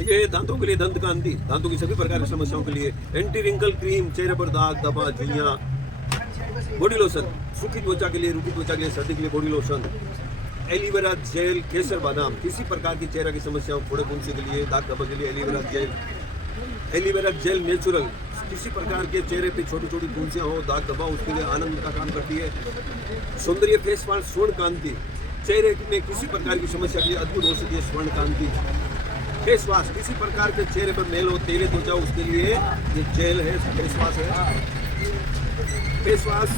ये दांतों के लिए दंत कांति, दांतों की सभी प्रकार की समस्याओं के लिए एंटी रिंकल क्रीम, चेहरे पर दाग धब्बा झुर्रियां, बॉडी लोशन, सूखी त्वचा के लिए, रूखी त्वचा के लिए, सर्दी के लिए बॉडी लोशन, एलोवेरा जेल, केसर बादाम, किसी प्रकार की चेहरे की समस्याओं, फोड़े फुंसी के लिए, दाग धब्बा के लिए एलोवेरा जेल नेचुरल, किसी प्रकार के चेहरे पे छोटी छोटी फुंसियां हो, दाग धब्बा, उसके लिए आनंद का काम करती है। सौंदर्य फेस वॉश स्वर्ण कांति, चेहरे में किसी प्रकार की समस्या के लिए अद्भुत औषधि है स्वर्ण कांति। फेस वॉश, किसी प्रकार के चेहरे पर मेल हो, तेले त्वचा, उसके लिए ये जेल है, फेस वॉश है। फेस वॉश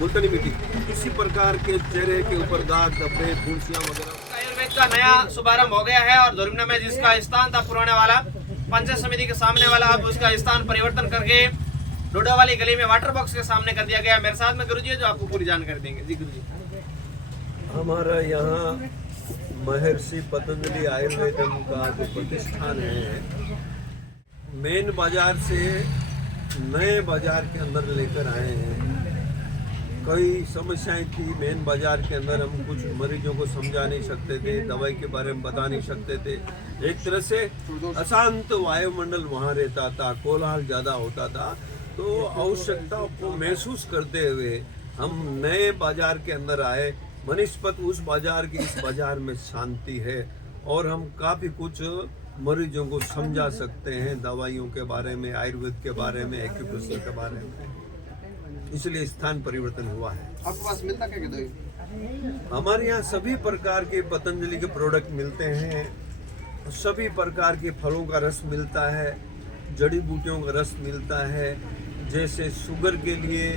मुल्तानी मिट्टी, किसी प्रकार के चेहरे के ऊपर दाग धब्बे फुंसियां वगैरह। आयुर्वेद का नया शुभारंभ हो गया है और धोरिमना में जिसका स्थान था पुराने वाला पंचायत समिति के सामने वाला, अब उसका स्थान परिवर्तन करके डोडा वाली गली में वाटर बॉक्स के सामने कर दिया गया। मेरे साथ में गुरुजी है जो आपको पूरी जानकारी देंगे। जी गुरुजी। हमारा यहाँ महर्षि पतंजलि आयुर्वेदम का जो प्रतिष्ठान है, मेन बाजार से नए बाजार के अंदर लेकर आए हैं। कई समस्याएं थी मेन बाजार के अंदर, हम कुछ मरीजों को समझा नहीं सकते थे, दवाई के बारे में बता नहीं सकते थे। एक तरह से अशांत वायुमंडल वहाँ रहता था, कोलाहल ज़्यादा होता था, तो आवश्यकता को महसूस करते हुए हम नए बाजार के अंदर आए। बनिस्पत उस बाजार की इस बाजार में शांति है और हम काफ़ी कुछ मरीजों को समझा सकते हैं दवाइयों के बारे में, आयुर्वेद के बारे में, एक्यूप्रेशर के बारे में, इसलिए स्थान परिवर्तन हुआ है। आपके पास मिलता क्या दवाई? हमारे यहाँ सभी प्रकार के पतंजलि के प्रोडक्ट मिलते हैं, सभी प्रकार के फलों का रस मिलता है, जड़ी बूटियों का रस मिलता है। जैसे शुगर के लिए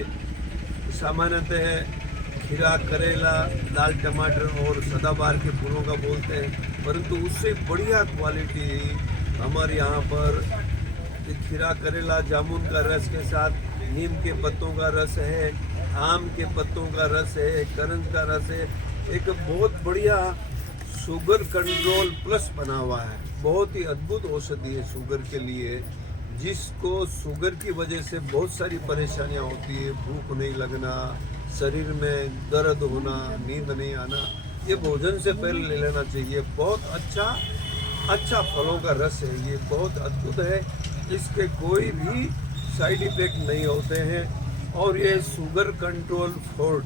सामान्यतः खीरा, करेला, लाल टमाटर और सदाबहार के फूलों का बोलते हैं, परंतु उससे बढ़िया क्वालिटी हमारे यहाँ पर खीरा, करेला, जामुन का रस के साथ नीम के पत्तों का रस है, आम के पत्तों का रस है, करंज का रस है। एक बहुत बढ़िया शुगर कंट्रोल प्लस बना हुआ है, बहुत ही अद्भुत औषधि है शुगर के लिए। जिसको शुगर की वजह से बहुत सारी परेशानियां होती है, भूख नहीं लगना, शरीर में दर्द होना, नींद नहीं आना, ये भोजन से पहले ले लेना चाहिए। बहुत अच्छा फलों का रस है, ये बहुत अद्भुत है, इसके कोई भी साइड इफेक्ट नहीं होते हैं। और ये शुगर कंट्रोल फूड,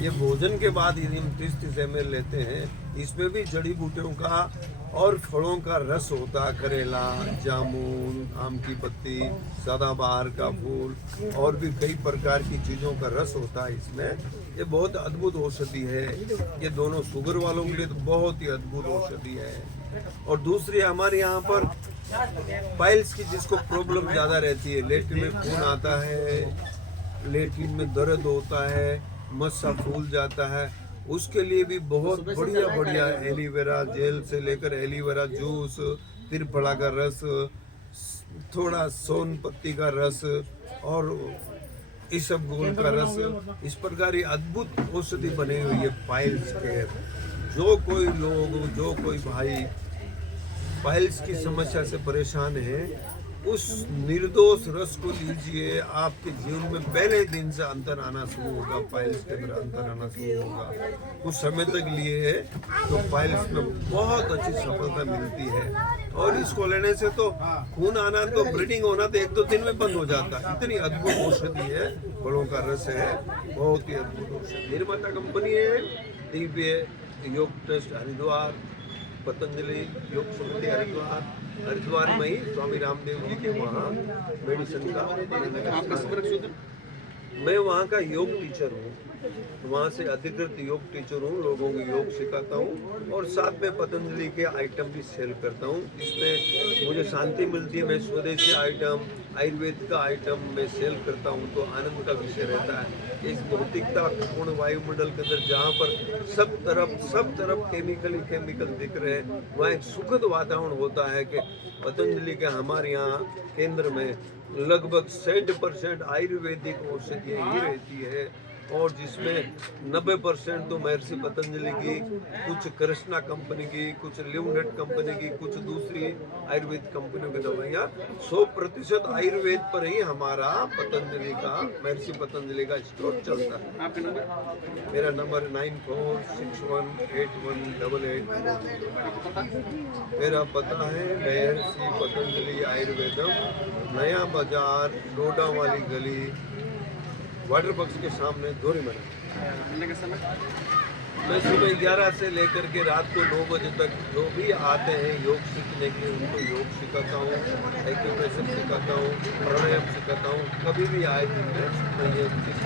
ये भोजन के बाद यदि हम 30 ml लेते हैं, इसमें भी जड़ी बूटियों का और फलों का रस होता है, करेला, जामुन, आम की पत्ती, सदाबहार का फूल और भी कई प्रकार की चीज़ों का रस होता है इसमें। ये बहुत अद्भुत औषधि है, ये दोनों शुगर वालों के लिए तो बहुत ही अद्भुत औषधि है। और दूसरी हमारे यहाँ पर पाइल्स की जिसको प्रॉब्लम ज़्यादा रहती है, लेट्रिन में खून आता है, लेट्रिन में दर्द होता है, मस्सा फूल जाता है, उसके लिए भी बहुत बढ़िया एलोवेरा जेल से लेकर एलोवेरा जूस, त्रिफला का रस, थोड़ा सोन पत्ती का रस और इसबगोल का रस, इस प्रकार ये अद्भुत औषधि बनी हुई है पाइल्स के। जो कोई भाई पाइल्स की समस्या से परेशान है, उस निर्दोष रस को लीजिए, आपके जीवन में पहले दिन से अंतर आना शुरू होगा, पाइल्स के अंदर अंतर आना शुरू होगा। कुछ समय तक लिए है तो पाइल्स में बहुत अच्छी सफलता मिलती है। और इसको लेने से तो खून आना, तो ब्लीडिंग होना तो 1-2 दिन में बंद हो जाता है। इतनी अद्भुत औषधि है, फलों का रस है, बहुत ही अद्भुत औषधि। निर्माता कंपनी है दिव्य योग ट्रस्ट हरिद्वार, पतंजलि योग समिति हरिद्वार में ही स्वामी रामदेव जी के वहाँ मेडिसिन का। मैं वहाँ का योग टीचर हूँ, वहाँ से अधिकृत योग टीचर हूँ, लोगों को योग सिखाता हूँ और साथ में पतंजलि के आइटम भी सेल करता हूँ। इसमें मुझे शांति मिलती है। मैं स्वदेशी आइटम, आयुर्वेद का आइटम मैं सेल करता हूँ, तो आनंद का विषय रहता है। इस भौतिकता पूर्ण वायुमंडल के अंदर जहाँ पर सब तरफ केमिकल दिख रहे हैं, वहाँ एक सुखद वातावरण होता है कि पतंजलि के हमारे यहाँ केंद्र में लगभग 60% आयुर्वेदिक औषधि ही रहती है। और जिसमें 90% तो महर्षि पतंजलि की, कुछ कृष्णा कंपनी की, कुछ लिवनेट कंपनी की, कुछ दूसरी आयुर्वेद कंपनियों की दवाइयाँ। 100% आयुर्वेद पर ही हमारा पतंजलि का, महर्षि पतंजलि का स्टोर चलता है। आपका नंबर? मेरा नंबर 94618188। आपको पता? मेरा पता है महर्षि पतंजलि आयुर्वेदम, नया बाजार, डोडा वाली गली, वाटर बॉक्स के सामने धोरी मैडम। मिलने का समय? मैं सुबह 11 से लेकर के रात को 9 बजे तक जो भी आते हैं योग सीखने के, उनको योग सिखाता हूँ, एक्यूप्रेशर सिखाता हूँ, प्राणायाम सिखाता हूँ। कभी भी आए दिन में मैं ये चीज़